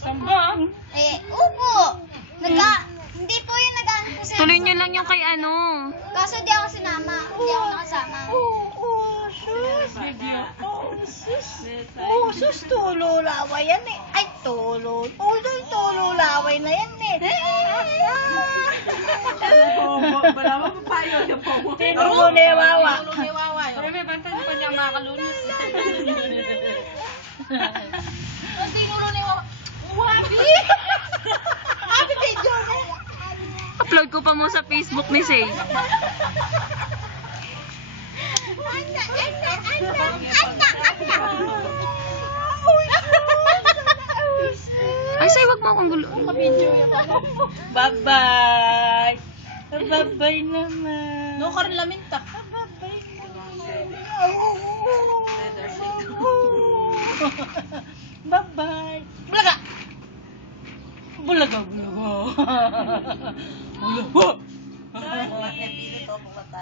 Samba? Upo. Hindi po yung nag-ano po sila. Tuloy nyo lang yung kay ano. Kaso di ako sinama. Hindi ako nakasama. Sus, tulo laway yan eh. Ay, tulo. Tulo laway na yan eh. Wala mo pa payo yung po. Tinulo ni Wawa. Pero may bantay pa niya makalunos. Ang tinulo ni Wawa. Happy video na. Upload ko pa mo sa Facebook ni Say. Ay, Say, wag mo akong gulo. Bye-bye. Bye-bye naman. No, karon lamin ta. Bye-bye. Bulaga! Bulaga, bulaga. Bulaga.